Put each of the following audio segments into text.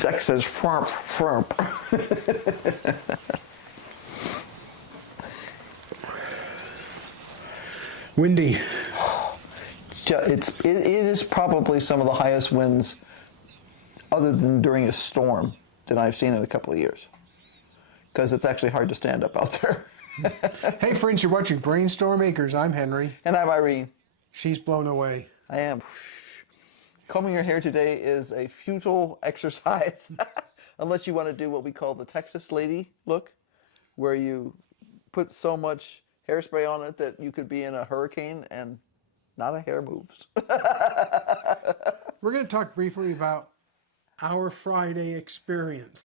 Jack says, frump, frump. Windy. It is probably some of the highest winds, other than during a storm, that I've seen in a couple of years. Because it's actually hard to stand up out there. Hey friends, you're watching Brainstorm Acres. I'm Henry. And I'm Irene. She's blown away. I am. Combing your hair today is a futile exercise, unless you want to do what we call the Texas lady look, where you put so much hairspray on it that you could be in a hurricane and not a hair moves. We're going to talk briefly about our Friday experience.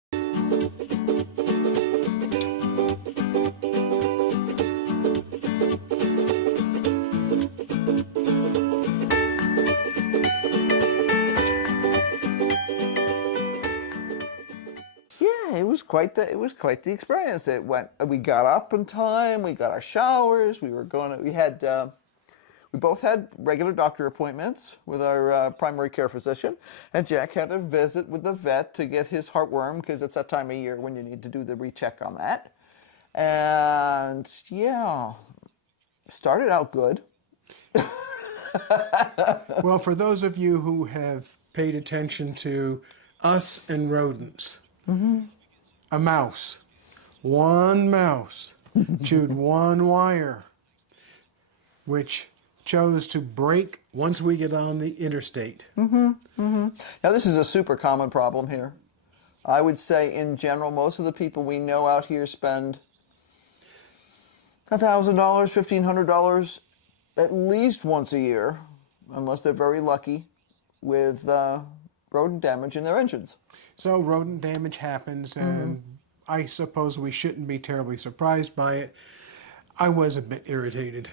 Yeah, it was quite the experience. We got up in time, we got our showers, we both had regular doctor appointments with our primary care physician, and Jack had a visit with the vet to get his heartworm, because it's that time of year when you need to do the recheck on that. And yeah, started out good. Well, for those of you who have paid attention to us and rodents, a mouse, one mouse, chewed one wire, which chose to break once we get on the interstate. Now, this is a super common problem here. I would say, in general, most of the people we know out here spend $1,000, $1,500 at least once a year, unless they're very lucky, with rodent damage in their engines. So rodent damage happens, and I suppose we shouldn't be terribly surprised by it. I was a bit irritated.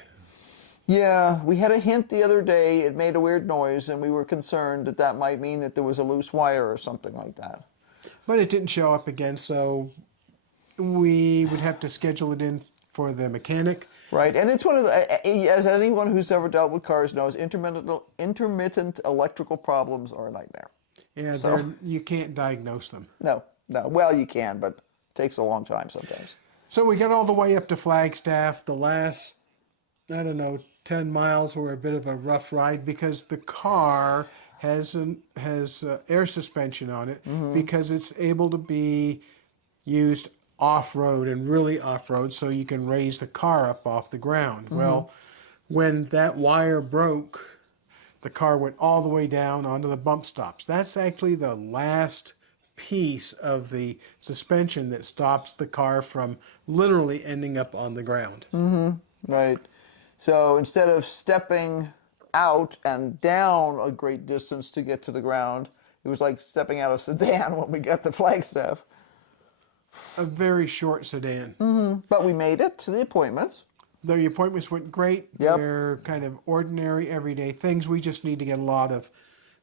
Yeah, we had a hint the other day. It made a weird noise, and we were concerned that that might mean that there was a loose wire or something like that. But it didn't show up again, so we would have to schedule it in for the mechanic. Right, and it's one of the, as anyone who's ever dealt with cars knows, intermittent electrical problems are a nightmare. Yeah, So- you can't diagnose them. No. Well, you can, but it takes a long time sometimes. So we got all the way up to Flagstaff. The last, 10 miles were a bit of a rough ride because the car has air suspension on it, because it's able to be used off-road, and really off-road, so you can raise the car up off the ground. Well, when that wire broke, the car went all the way down onto the bump stops. That's actually the last piece of the suspension that stops the car from literally ending up on the ground. Right. So instead of stepping out and down a great distance to get to the ground, it was like stepping out of sedan when we got to Flagstaff. A very short sedan. But we made it to the appointments. The appointments went great. Yep. They're kind of ordinary, everyday things. We just need to get a lot of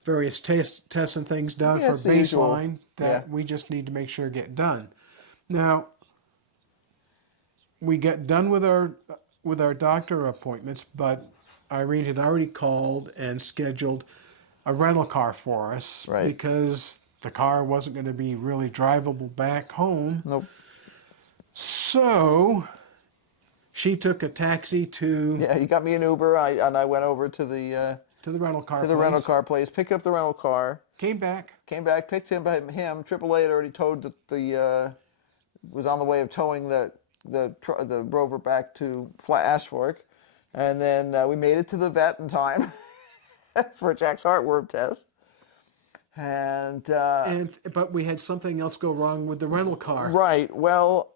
various tests and things done Yeah, for it's the usual. baseline that Yeah. we just need to make sure get done. Now, we got done with our doctor appointments, but Irene had already called and scheduled a rental car for us, Right. because the car wasn't going to be really drivable back home. Nope. So she took a taxi to Yeah, he got me an Uber, and I went over to the rental car rental place. car place, picked up the rental car, Came back. came back, picked him. AAA had already towed was on the way of towing the Rover back to Ash Fork, and then we made it to the vet in time for Jack's heartworm test. But we had something else go wrong with the rental car. Right. Well,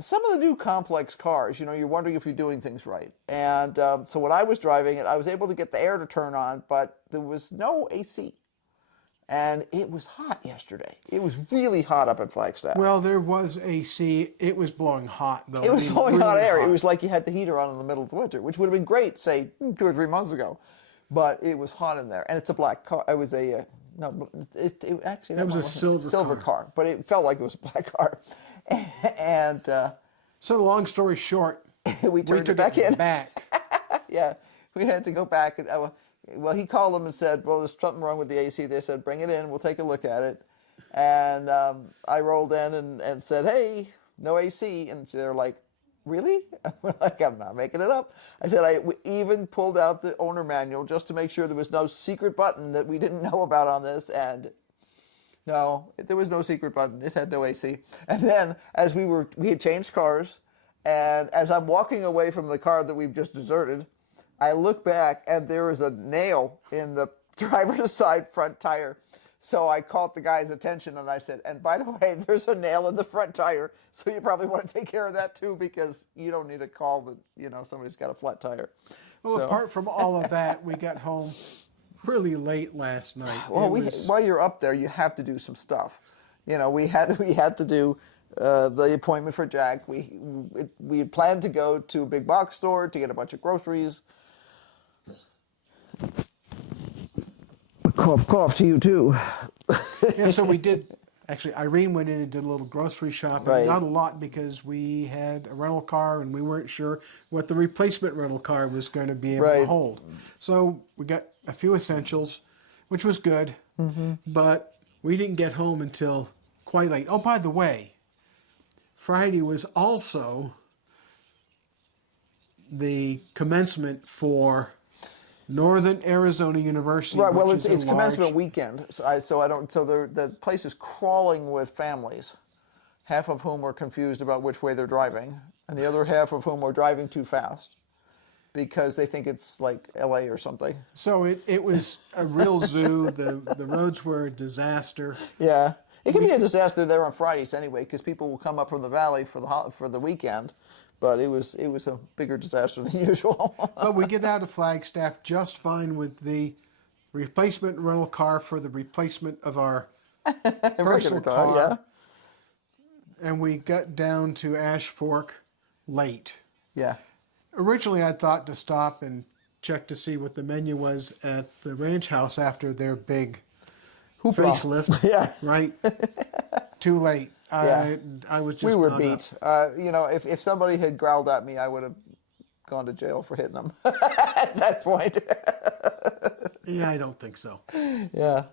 some of the new complex cars, you're wondering if you're doing things right. And so when I was driving it, I was able to get the air to turn on, but there was no AC. And it was hot yesterday. It was really hot up in Flagstaff. Well, there was AC. It was blowing hot, though. It was blowing really hot air. hot. It was like you had the heater on in the middle of the winter, which would have been great, say, 2 or 3 months ago. But it was hot in there. And it's a black car. It was a, no, it actually... That was a silver car. But it felt like it was a black car. And So long story short, we turned it took back in. back. Yeah, we had to go back. Well, he called them and said, well, there's something wrong with the AC. They said, bring it in. We'll take a look at it. And I rolled in and said, hey, no AC. And they're like, really? We're like, I'm not making it up. I said, I even pulled out the owner manual just to make sure there was no secret button that we didn't know about on this. And no, there was no secret button. It had no AC. And then as we had changed cars, and as I'm walking away from the car that we've just deserted, I look back and there is a nail in the driver's side front tire. So I caught the guy's attention and I said, and by the way, there's a nail in the front tire. So you probably want to take care of that too, because you don't need to call that, somebody's got a flat tire. Well, So, apart from all of that, we got home really late last night. well, while you're up there, you have to do some stuff. We had to do the appointment for Jack. We had planned to go to a big box store to get a bunch of groceries. Cough, cough to you too. Yeah, so we did. Actually, Irene went in and did a little grocery shopping. Right. Not a lot, because we had a rental car and we weren't sure what the replacement rental car was going to be able to Right. hold. So we got a few essentials, which was good. But we didn't get home until quite late. Oh, by the way, Friday was also the commencement for Northern Arizona University. Right. Well, which it's is a commencement large- weekend, so the place is crawling with families, half of whom are confused about which way they're driving, and the other half of whom are driving too fast because they think it's like L.A. or something. So it was a real zoo. The roads were a disaster. Yeah, it can be a disaster there on Fridays anyway, because people will come up from the valley for the weekend. But it was a bigger disaster than usual. But we get out of Flagstaff just fine with the replacement rental car for the replacement of our personal car. Yeah. And we got down to Ash Fork late. Yeah. Originally, I thought to stop and check to see what the menu was at the ranch house after their big Hoopla. facelift. Yeah. Right? Too late. Yeah. I was just We were not beat. up. If somebody had growled at me, I would have gone to jail for hitting them at that point. Yeah, I don't think so. Yeah.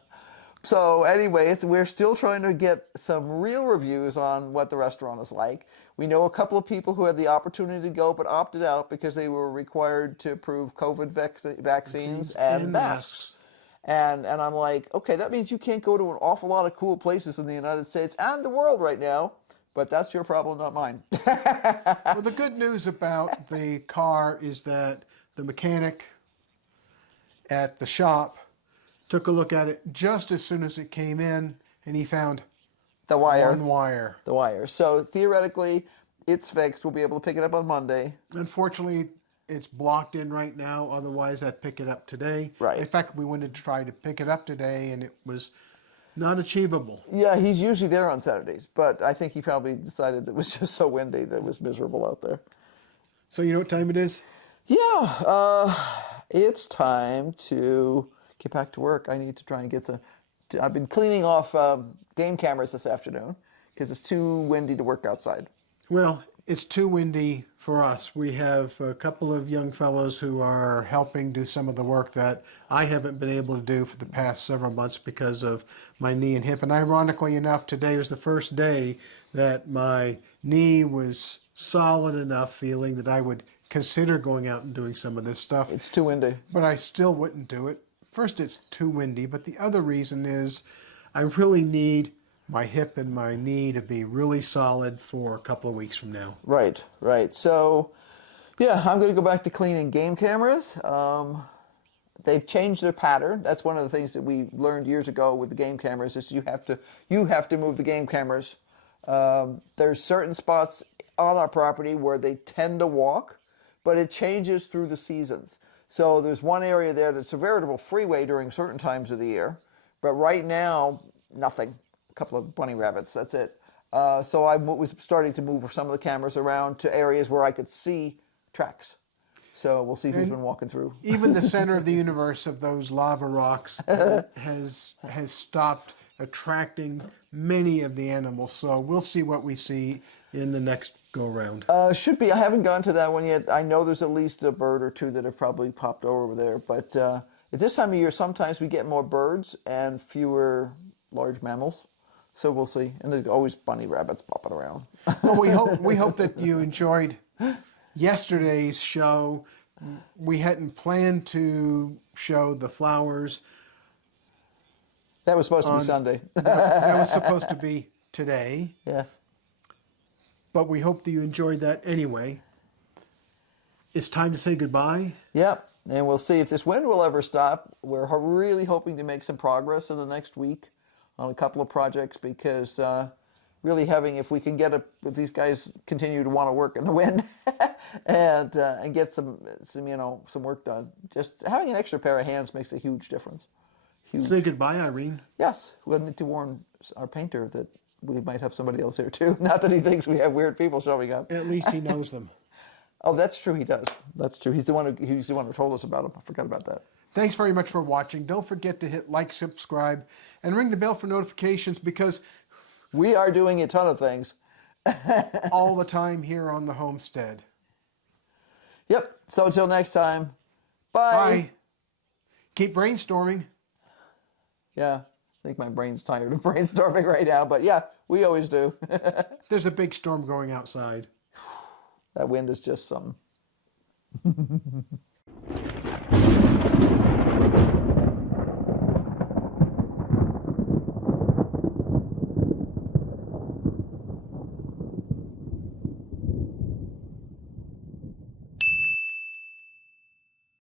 So anyway, we're still trying to get some real reviews on what the restaurant is like. We know a couple of people who had the opportunity to go but opted out because they were required to prove COVID vaccines and masks. And I'm like, okay, that means you can't go to an awful lot of cool places in the United States and the world right now, but that's your problem, not mine. Well, the good news about the car is that the mechanic at the shop took a look at it just as soon as it came in, and he found The wire. one wire. The wire. So theoretically, it's fixed. We'll be able to pick it up on Monday. Unfortunately, it's blocked in right now. Otherwise, I'd pick it up today. Right. In fact, we wanted to try to pick it up today, and it was not achievable. Yeah, he's usually there on Saturdays, but I think he probably decided it was just so windy that it was miserable out there. So you know what time it is? Yeah, it's time to get back to work. I need to try and get I've been cleaning off game cameras this afternoon because it's too windy to work outside. Well, it's too windy for us. We have a couple of young fellows who are helping do some of the work that I haven't been able to do for the past several months because of my knee and hip. And ironically enough, today was the first day that my knee was solid enough feeling that I would consider going out and doing some of this stuff. It's too windy. But I still wouldn't do it. First, it's too windy, but the other reason is I really need my hip and my knee to be really solid for a couple of weeks from now. Right, right. So, yeah, I'm going to go back to cleaning game cameras. They've changed their pattern. That's one of the things that we learned years ago with the game cameras is you have to move the game cameras. There's certain spots on our property where they tend to walk, but it changes through the seasons. So there's one area there that's a veritable freeway during certain times of the year, but right now, nothing. A couple of bunny rabbits, that's it. So I was starting to move some of the cameras around to areas where I could see tracks. So we'll see who's been walking through. Even the center of the universe of those lava rocks has stopped attracting many of the animals. So we'll see what we see in the next go around. Should be. I haven't gone to that one yet. I know there's at least a bird or two that have probably popped over there, but At this time of year, sometimes we get more birds and fewer large mammals. So we'll see. And there's always bunny rabbits popping around. Well, we hope that you enjoyed yesterday's show. We hadn't planned to show the flowers. That was supposed to be Sunday. That was supposed to be today, Yeah. but we hope that you enjoyed that anyway. It's time to say goodbye. Yep. And we'll see if this wind will ever stop. We're really hoping to make some progress in the next week on a couple of projects because really if we can get if these guys continue to want to work in the wind and get some work done, just having an extra pair of hands makes a huge difference. Huge. Say goodbye, Irene. Yes, we'll need to warn our painter that we might have somebody else here too. Not that he thinks we have weird people showing up. At least he knows them. Oh, that's true. He does. That's true. He's the one who told us about him. I forgot about that. Thanks very much for watching. Don't forget to hit like, subscribe, and ring the bell for notifications because We are doing a ton of things. all the time here on the homestead. Yep. So until next time, bye. Bye. Keep brainstorming. Yeah. I think my brain's tired of brainstorming right now, but yeah, we always do. There's a big storm going outside. That wind is just something.